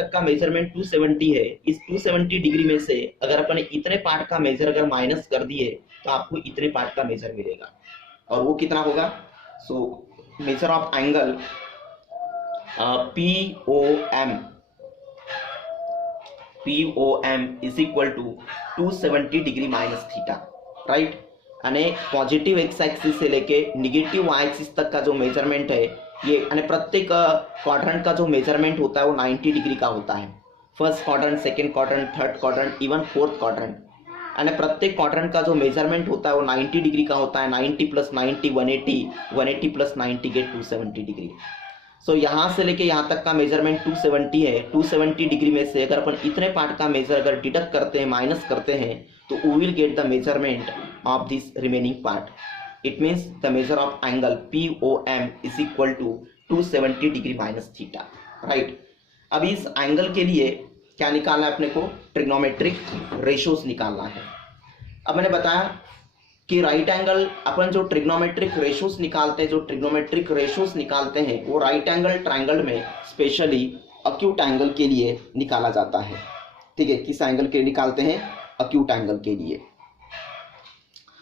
तक का मेजरमेंट 270 है, इस 270 डिग्री में से अगर अपन इतने पार्ट का मेजर अगर माइनस कर दिए तो आपको इतने पार्ट का मेजर मिलेगा, और वो कितना होगा? So measure of angle POM is equal to 270 degree minus theta, right. यानी पॉजिटिव एक्स एक्सिस से लेके निगेटिव वाई एक्सिस तक का जो मेजरमेंट है ये, यानी प्रत्येक क्वाड्रेंट का जो मेजरमेंट होता है वो 90 डिग्री का होता है। First quadrant, second quadrant, third quadrant, even fourth quadrant, यानी प्रत्येक क्वाड्रेंट का जो मेजरमेंट होता है वो 90 डिग्री का होता है। 90 प्लस 90 180, 180 प्लस 90 गेट 270 डिग्री। सो यहाँ से लेके यहाँ तक का मेजरमेंट 270 है। 270 डिग्री में से अगर अपन इतने पार्ट का मेजर अगर डिडक्ट करते हैं, माइनस करते हैं, तो we will get the measurement of this remaining part. It means the measure of angle POM is equal to 270 degree minus theta, right. अब इस एंगल के लिए क्या निकालना है अपने को? ट्रिग्नोमेट्रिक रेशियोज निकालना है। अब मैंने बताया कि राइट एंगल अपन जो ट्रिग्नोमेट्रिक रेशियोज निकालते हैं, वो राइट एंगल ट्रायंगल में स्पेशली अक्यूट एंगल के लिए निकाला जाता है। ठीक है, किस एंगल के लिए निकालते हैं? अक्यूट एंगल के लिए।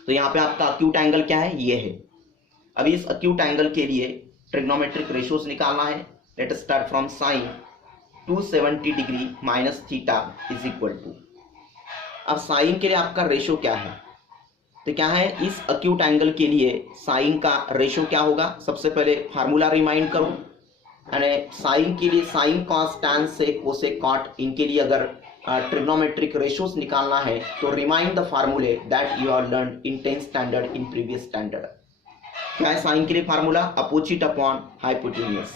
तो यहाँ पे आपका अक्यूट एंगल क्या है? ये है। अब इस अक्यूट एंगल के लिए ट्रिग्नोमेट्रिक रेशियोज निकालना है। Let us start from sine 270 degree minus theta is equal to, अब साइन के लिए आपका रेशियो क्या है? तो क्या है, इस अक्यूट एंगल के लिए साइन का रेशियो क्या होगा? सबसे पहले फार्मूला रिमाइंड करो, यानी साइन के लिए sine cos tan sec cosec cot, इनके लिए अगर ट्रिग्नोमेट्रिक रेशियोज निकालना है तो remind the formulae that you are learn in 10th standard, in previous standard. क्या है साइन के लिए फार्मूला? Opposite upon hypotenuse.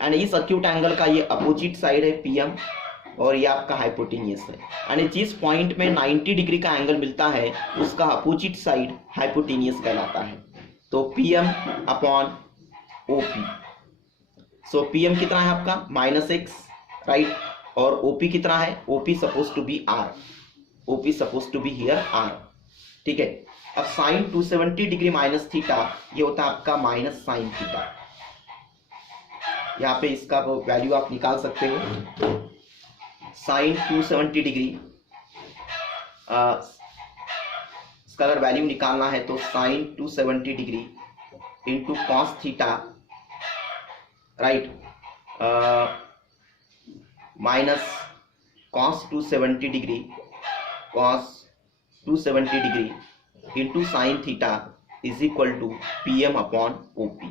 यानी इस अक्यूट एंगल का ये अपोजिट साइड है PM, और ये आपका हाइपोटेन्यूज है। यानी जिस पॉइंट में 90 डिग्री का एंगल मिलता है उसका अपोजिट साइड हाइपोटेन्यूज कहलाता है। तो PM अपॉन OP। सो PM कितना है आपका? -x, right. और OP कितना है? OP suppose to be R, OP suppose to be here R। ठीक है। अब साइन 270 डिग्री माइनस थीटा ये होता है आपका माइनस साइन थीटा। यहाँ पे इसका वैल्यू आप निकाल सकते हो। साइन 270 डिग्री इसका अगर वैल्यू निकालना है तो sine 270 degree into cos theta, right, minus cos 270 degree, cos 270 degree into sine theta is equal to PM upon OP।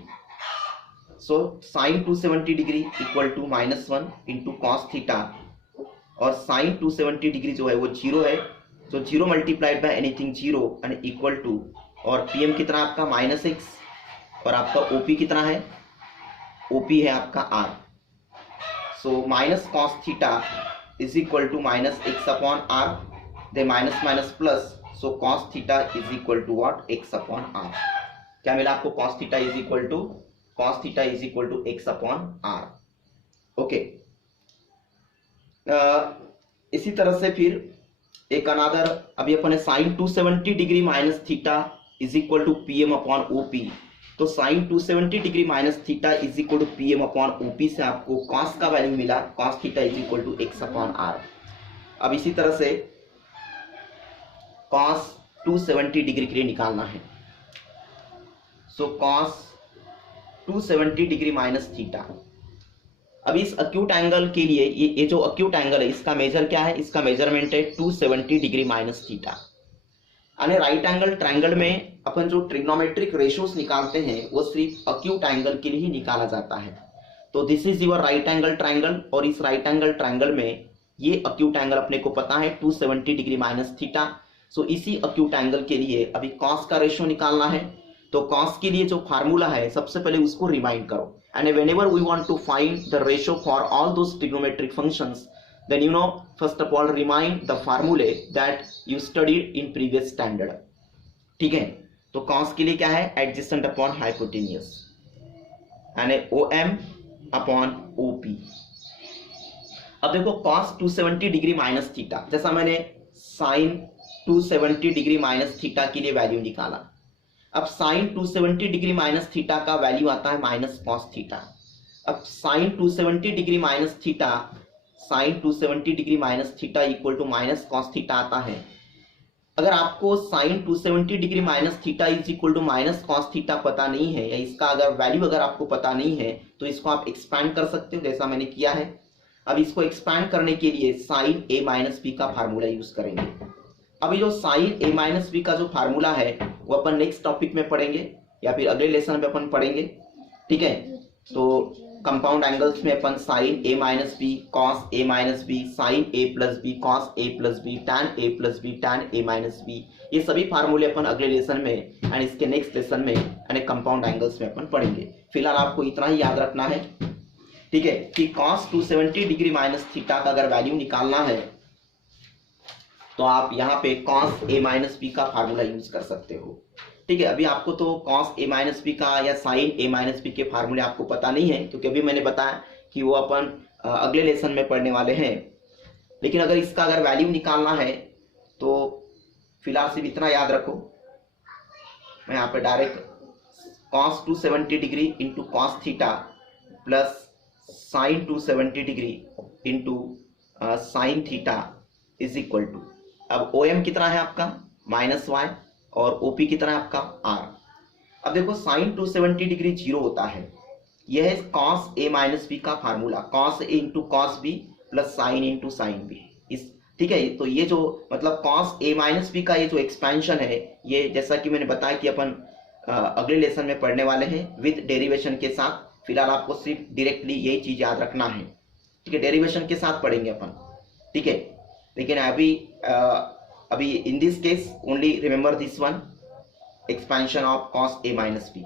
So sine 270 degree equal to -1 into cos theta, और sine 270 degree जो है वो 0 है, तो 0 multiplied by anything 0 and equal to, और PM कितना आपका? -x, और आपका OP कितना है? OP है आपका R। So minus cos theta is equal to -x upon R, the minus minus plus, so cos theta is equal to what? x upon R। क्या मिला आपको? Cos theta is equal to x upon R। Okay. इसी तरह से फिर एक another, अभी अपन ने sine 270 degree minus theta is equal to PM upon OP, तो sine 270 degree minus theta is equal to PM upon OP से आपको कॉस का वैल्यू मिला, cos theta is equal to x upon R। अब इसी तरह से कॉस 270 डिग्री के लिए निकालना है। So cos 270 degree minus theta. अब इस अक्यूट एंगल के लिए ये जो अक्यूट एंगल है इसका मेजर क्या है? इसका मेजरमेंट है 270 डिग्री माइनस थीटा। यानी राइट एंगल ट्रायंगल में अपन जो ट्रिग्नोमेट्रिक रेशियोज निकालते हैं वो सिर्फ अक्यूट एंगल के लिए ही निकाला जाता है। तो this is your right angle triangle, और इस राइट एंगल ट्रायंगल में ये अक्यूट एंगल अपने को पता है 270 डिग्री माइनस थीटा। सो इसी अक्यूट एंगल के लिए अभी कॉस का रेशियो निकालना है। तो कॉस के लिए जो फार्मूला है सबसे पहले उसको रिमाइंड करो, and whenever we want to find the ratio for all those trigonometric functions, then you know first of all remind the formulae that you studied in previous standard। ठीक है। तो cos के लिए क्या है? adjacent upon hypotenuse, यानी OM upon OP। अब देखो cos 270 डिग्री माइनस थीटा, जैसा मैंने sin 270 डिग्री माइनस थीटा के लिए वैल्यू निकाला। अब sin 270 डिग्री माइनस थीटा का वैल्यू आता है माइनस कॉस थीटा। अब sin 270 degree minus theta sine 270 degree minus theta equal to minus cos theta आता है। अगर आपको sine 270 degree minus theta is equal to minus cos theta पता नहीं है, या इसका अगर वैल्यू अगर आपको पता नहीं है, तो इसको आप एक्सपैंड कर सकते हो जैसा मैंने किया है। अब इसको एक्सपैंड करने के लिए साइन ए माइनस बी का फार्मूला यूज करेंगे। अभी जो साइन ए माइनस बी का जो फार्मूला है वो अपन नेक्स्ट टॉपिक में पढ़ेंगे या फिर अगले लेसन में अपन पढ़ेंगे, ठीक है। तो कंपाउंड एंगल्स में अपन sign A minus B, cos A minus B, sign A plus B, cos A plus B, tan A plus B, tan A minus B, ये सभी फार्मूले अपन अगले लेसन में एंड इसके नेक्स्ट लेसन में यानी कंपाउंड एंगल्स में अपन पढ़ेंगे। फिलहाल आपको इतना ही याद रखना है, ठीक है, कि कॉस 270 डिग्री माइनस थीटा का अगर वैल्यू निकालना है तो आप यहाँ पे कॉस ए माइनस बी का फार्मूला यूज कर सकते हो, ठीक है। अभी आपको तो कॉस ए माइनस बी का या साइन ए माइनस बी के फार्मूले आपको पता नहीं है, क्योंकि अभी मैंने बताया कि वो अपन अगले लेसन में पढ़ने वाले हैं। लेकिन अगर इसका अगर वैल्यू निकालना है तो फिलहाल सिर्फ इतना याद रखो, मैं यहाँ पे direct cos 270 degree into cos theta plus sine 270 degree into sine theta is equal to, अब ओ एम कितना है आपका माइनस वाई और ओपी कितना है आपका आर। अब देखो साइन 270 डिग्री जीरो होता है, यह है कॉस ए माइनस बी का formula, cos A into cos B plus sine into sine B, इस ठीक है। तो ये जो मतलब कॉस ए माइनस बी का ये जो एक्सपेंशन है, ये जैसा कि मैंने बताया कि अपन अगले लेसन में पढ़ने वाले हैं विद डेरिवेशन के साथ। फिलहाल आपको सिर्फ डायरेक्टली यही चीज याद रखना है, ठीक है, डेरिवेशन के साथ पढ़ेंगे अपन, ठीक है। लेकिन अभी in this case only remember this one expansion of cos A minus B.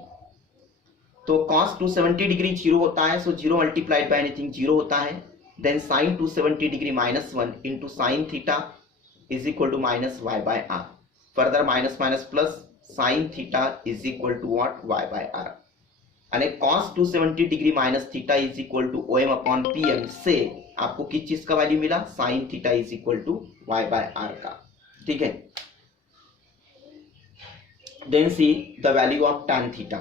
तो कॉस 270 डिग्री जीरो होता है, सो zero multiplied by anything zero होता है। Then sine 270 degree minus 1 into sine theta is equal to minus Y by R. Further minus minus plus sine theta is equal to what Y by R. यानी cos 270 degree minus theta is equal two O M upon P M से आपको किस चीज का value मिला, sine theta is equal to y by R का, ठीक है। Then see the value of tan theta,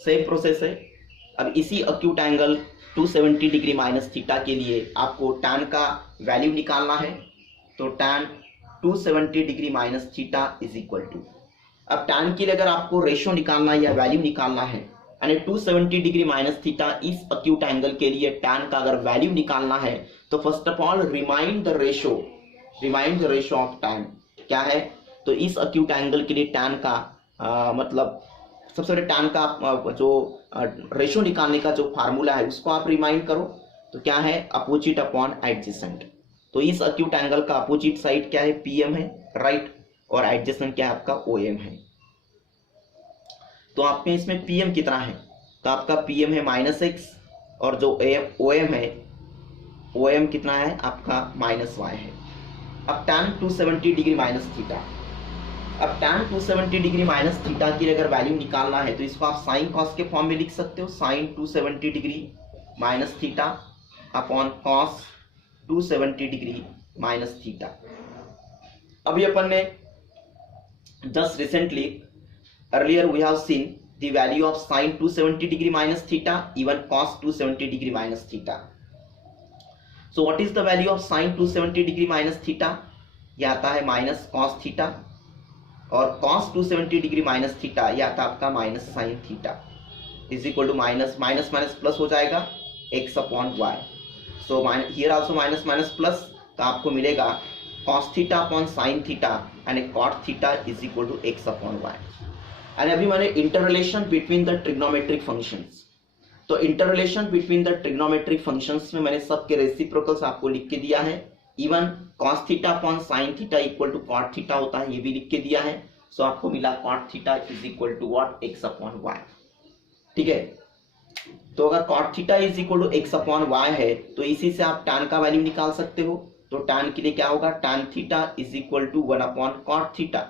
same process है। अब इसी acute angle 270 degree minus theta के लिए आपको टैन का वैल्यू निकालना है। तो tan 270 degree minus theta is equal to, अब टैन के लिए अगर आपको रेशो निकालना है या वैल्यू निकालना है, यानी 270 डिग्री माइनस थीटा इस अक्यूट एंगल के लिए टैन का अगर वैल्यू निकालना है, तो first of all remind the ratio of tan क्या है। तो इस अक्यूट एंगल के लिए टैन का मतलब सबसे पहले टैन का जो रेशो निकालने का जो फार्मूला है उसको आप रिमाइंड करो। तो क्या है, अपोजिट अपॉन एडजेसेंट। तो इस अक्यूट एंगल का अपोजिट साइड क्या है, पीएम है, राइट, और एडजेसेंट क्या है आपका ओएम है। तो आप में इसमें पीएम कितना है, तो आपका पीएम है माइनस एक्स, और जो ओएम है, ओएम कितना है आपका माइनस वाई है। अब टैन 270 डिग्री माइनस थीटा, अब टैन 270 डिग्री माइनस थीटा की अगर वैल्यू निकालना है तो इसको आप साइन कॉस के फॉर्म में लिख सकते हो, sine 270 degree minus theta upon cos 270 degree minus theta. अभी अपन ने just recently earlier we have seen the value of sin 270 degree minus theta even cos 270 degree minus theta. So what is the value of sin 270 degree minus theta? यह आता है minus cos theta, और cos 270 degree minus theta यह आता है आपका minus sine theta is equal to minus minus minus plus हो जाएगा x upon Y. So here also minus minus plus, तो आपको मिलेगा cos theta upon sine theta and cot theta is equal to x upon Y. And अभी मैंने inter relation between the trigonometric functions, तो inter relation between the trigonometric functions में मैंने सबके reciprocals आपको लिख के दिया है। Even cos theta upon sine theta equal to cot theta होता है, ये भी लिख के दिया है। सो आपको मिला cot theta is equal to what, x upon y, ठीक है। तो अगर cot theta is equal to x upon y है तो इसी से आप tan का वैल्यू निकाल सकते हो। तो tan के लिए क्या होगा, tan theta is equal to 1 upon cot theta,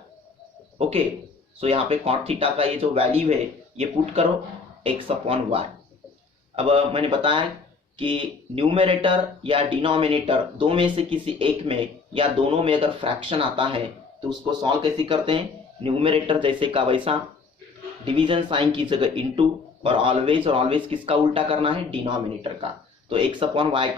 okay. So यहाँ पे cot थीटा का ये जो वैल्यू है ये पुट करो x अपॉन वाई। अब मैंने बताया कि न्यूमरेटर या डिनोमिनेटर दो में से किसी एक में या दोनों में अगर फ्रैक्शन आता है तो उसको सॉल्व कैसे करते हैं, न्यूमरेटर जैसे का वैसा डिवीजन साइन की जगह इनटू, और ऑलवेज किसका उल्टा करना है, डिनोमिनेटर का। तो x अपॉन वाई का